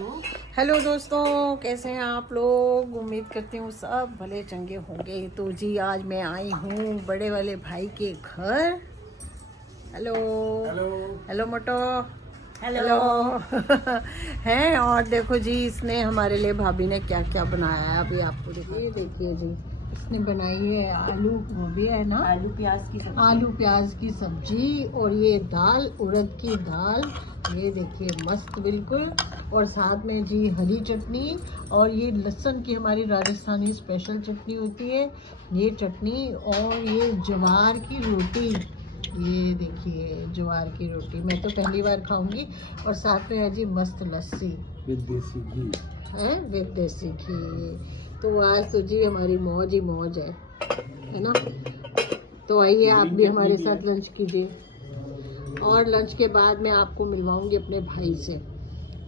Hello दोस्तों, कैसे हैं आप लोग। उम्मीद करती हूँ सब भले चंगे होंगे। तो जी आज मैं आई हूँ बड़े वाले भाई के घर। Hello hello. हेलो मोटो। हेलो। हैं। और देखो जी, इसने हमारे लिए भाभी ने क्या क्या बनाया है अभी आपको देखिए। देखिए जी, इसने बनाई है आलू गोभी है ना, आलू प्याज की सब्जी। आलू प्याज की सब्जी, और ये दाल उड़द की दाल, ये देखिए मस्त बिल्कुल। और साथ में जी हरी चटनी, और ये लहसुन की हमारी राजस्थानी स्पेशल चटनी होती है, ये चटनी। और ये ज्वार की रोटी, ये देखिए ज्वार की रोटी मैं तो पहली बार खाऊंगी। और साथ में है जी मस्त लस्सी विद देसी घी है, विद देसी घी। तो आज तो जी हमारी मौज ही मौज है ना। तो आइए आप भी हमारे साथ लंच कीजिए, और लंच के बाद मैं आपको मिलवाऊंगी अपने भाई से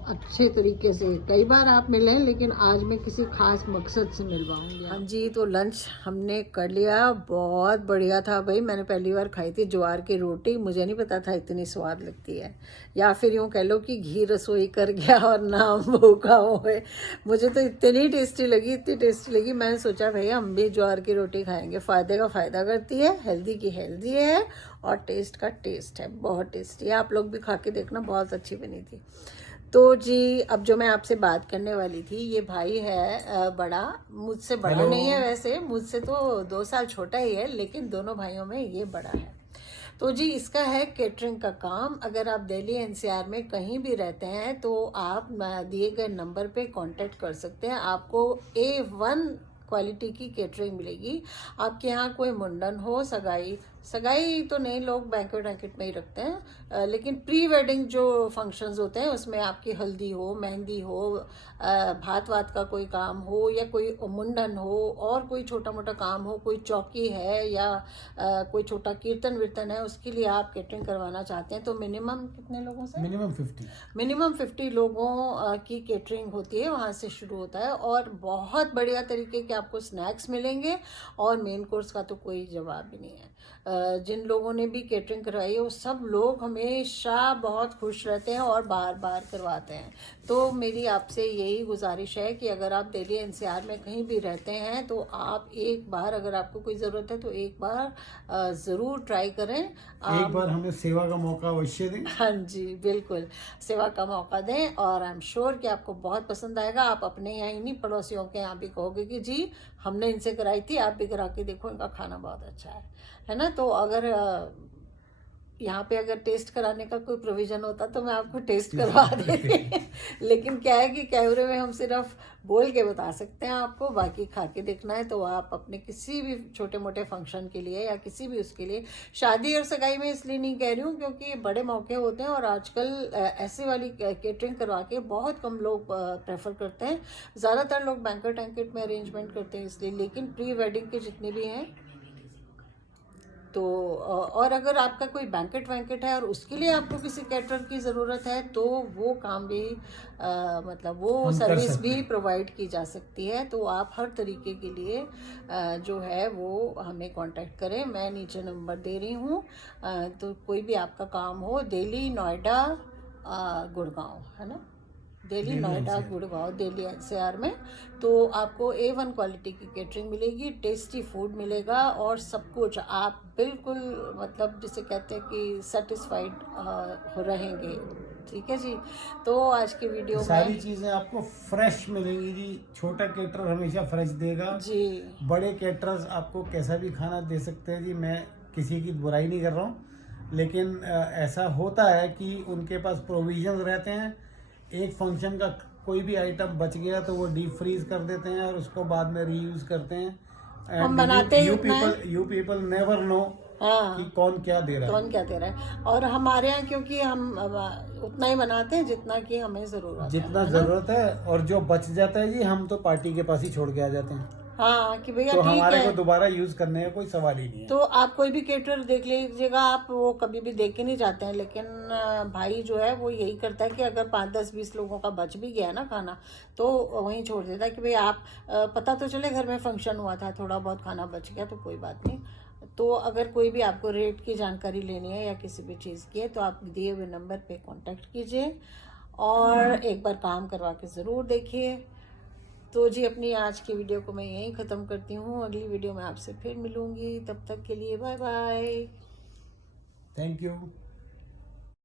अच्छे तरीके से। कई बार आप मिले, लेकिन आज मैं किसी खास मकसद से मिलवाऊंगी। हाँ जी, तो लंच हमने कर लिया, बहुत बढ़िया था भाई। मैंने पहली बार खाई थी ज्वार की रोटी, मुझे नहीं पता था इतनी स्वाद लगती है। या फिर यूँ कह लो कि घी रसोई कर गया और नाम भूखा हुए। मुझे तो इतनी टेस्टी लगी, इतनी टेस्टी लगी। मैंने सोचा भैया हम भी ज्वार की रोटी खाएंगे। फ़ायदे का फ़ायदा करती है, हेल्दी की हेल्दी है, और टेस्ट का टेस्ट है, बहुत टेस्टी है। आप लोग भी खा के देखना, बहुत अच्छी बनी थी। तो जी अब जो मैं आपसे बात करने वाली थी, ये भाई है बड़ा, मुझसे बड़ा हेलो। नहीं है वैसे, मुझसे तो 2 साल छोटा ही है, लेकिन दोनों भाइयों में ये बड़ा है। तो जी इसका है केटरिंग का काम। अगर आप दिल्ली एनसीआर में कहीं भी रहते हैं तो आप दिए गए नंबर पे कांटेक्ट कर सकते हैं। आपको A1 क्वालिटी की केटरिंग मिलेगी। आपके यहाँ कोई मुंडन हो, सगाई तो नहीं, लोग बैंक्वेट वैंक्वेट में ही रखते हैं, लेकिन प्री वेडिंग जो फंक्शंस होते हैं उसमें आपकी हल्दी हो, मेहंदी हो, भात वात का कोई काम हो, या कोई मुंडन हो, और कोई छोटा मोटा काम हो, कोई चौकी है, या कोई छोटा कीर्तन वीर्तन है, उसके लिए आप केटरिंग करवाना चाहते हैं तो मिनिमम कितने लोगों से? मिनिमम 50 लोगों की केटरिंग होती है, वहाँ से शुरू होता है। और बहुत बढ़िया तरीके के आपको स्नैक्स मिलेंगे, और मेन कोर्स का तो कोई जवाब ही नहीं है। जिन लोगों ने भी केटरिंग करवाई है वो सब लोग हमेशा बहुत खुश रहते हैं और बार बार करवाते हैं। तो मेरी आपसे यही गुजारिश है कि अगर आप दिल्ली एनसीआर में कहीं भी रहते हैं तो आप एक बार, अगर आपको कोई ज़रूरत है तो एक बार ज़रूर ट्राई करें। एक बार हमें सेवा का मौका अवश्य दें। हाँ जी, बिल्कुल सेवा का मौका दें, और आई एम श्योर कि आपको बहुत पसंद आएगा। आप अपने यहाँ ही नहीं, पड़ोसियों के यहाँ भी कहोगे कि जी हमने इनसे कराई थी, आप भी करा के देखो, इनका खाना बहुत अच्छा है ना। तो अगर यहाँ पे अगर टेस्ट कराने का कोई प्रोविज़न होता तो मैं आपको टेस्ट करवा देती। लेकिन क्या है कि कैमरे में हम सिर्फ बोल के बता सकते हैं आपको, बाकी खा के देखना है। तो आप अपने किसी भी छोटे मोटे फंक्शन के लिए या किसी भी उसके लिए, शादी और सगाई में इसलिए नहीं कह रही हूँ क्योंकि बड़े मौके होते हैं, और आजकल ऐसे वाली केटरिंग करवा के बहुत कम लोग प्रेफर करते हैं। ज़्यादातर लोग बैंक्वेट वैंक्वेट में अरेंजमेंट करते हैं इसलिए, लेकिन प्री वेडिंग के जितने भी हैं तो और अगर आपका कोई बैंकेट वैंकेट है और उसके लिए आपको किसी कैटरर की ज़रूरत है तो वो काम भी मतलब वो हम कर सर्विस सकते भी हैं। प्रोवाइड की जा सकती है। तो आप हर तरीके के लिए जो है वो हमें कांटेक्ट करें, मैं नीचे नंबर दे रही हूँ। तो कोई भी आपका काम हो, दिल्ली, नोएडा, गुड़गांव, है ना, दिल्ली, नोएडा, गुड़गांव, दिल्ली एनसीआर में, तो आपको A1 क्वालिटी की केटरिंग मिलेगी, टेस्टी फूड मिलेगा, और सब कुछ आप बिल्कुल मतलब जिसे कहते हैं कि सेटिस्फाइड रहेंगे। ठीक है जी। तो आज की वीडियो सारी में चीजें आपको फ्रेश मिलेंगी जी। छोटा केटर हमेशा फ्रेश देगा। जी बड़े केटरर्स आपको कैसा भी खाना दे सकते हैं जी। मैं किसी की बुराई नहीं कर रहा हूँ, लेकिन ऐसा होता है कि उनके पास प्रोविजंस रहते हैं। एक फंक्शन का कोई भी आइटम बच गया तो वो डीप फ्रीज कर देते हैं और उसको बाद में रीयूज करते हैं। हम एंड बनाते ही उतना है। यू पीपल नेवर नो हाँ, कि कौन क्या दे रहा कौन है। क्या दे रहा है। और हमारे यहाँ क्योंकि हम उतना ही बनाते हैं जितना कि हमें ज़रूरत जितना है ना। जरूरत है, और जो बच जाता है जी हम तो पार्टी के पास ही छोड़ के आ जाते हैं। हाँ कि भैया तो ठीक हमारे है। को दोबारा यूज करने का कोई सवाल ही नहीं है। तो आप कोई भी केटर देख लीजिएगा, आप वो कभी भी देख के नहीं जाते हैं, लेकिन भाई जो है वो यही करता है कि अगर 5-10-20 लोगों का बच भी गया ना खाना तो वहीं छोड़ देता है कि भाई आप पता तो चले घर में फंक्शन हुआ था, थोड़ा बहुत खाना बच गया तो कोई बात नहीं। तो अगर कोई भी आपको रेट की जानकारी लेनी है या किसी भी चीज़ की है तो आप दिए हुए नंबर पे कांटेक्ट कीजिए। और एक बार काम करवा के ज़रूर देखिए। तो जी अपनी आज की वीडियो को मैं यहीं ख़त्म करती हूँ। अगली वीडियो में आपसे फिर मिलूँगी, तब तक के लिए बाय बाय। Thank you.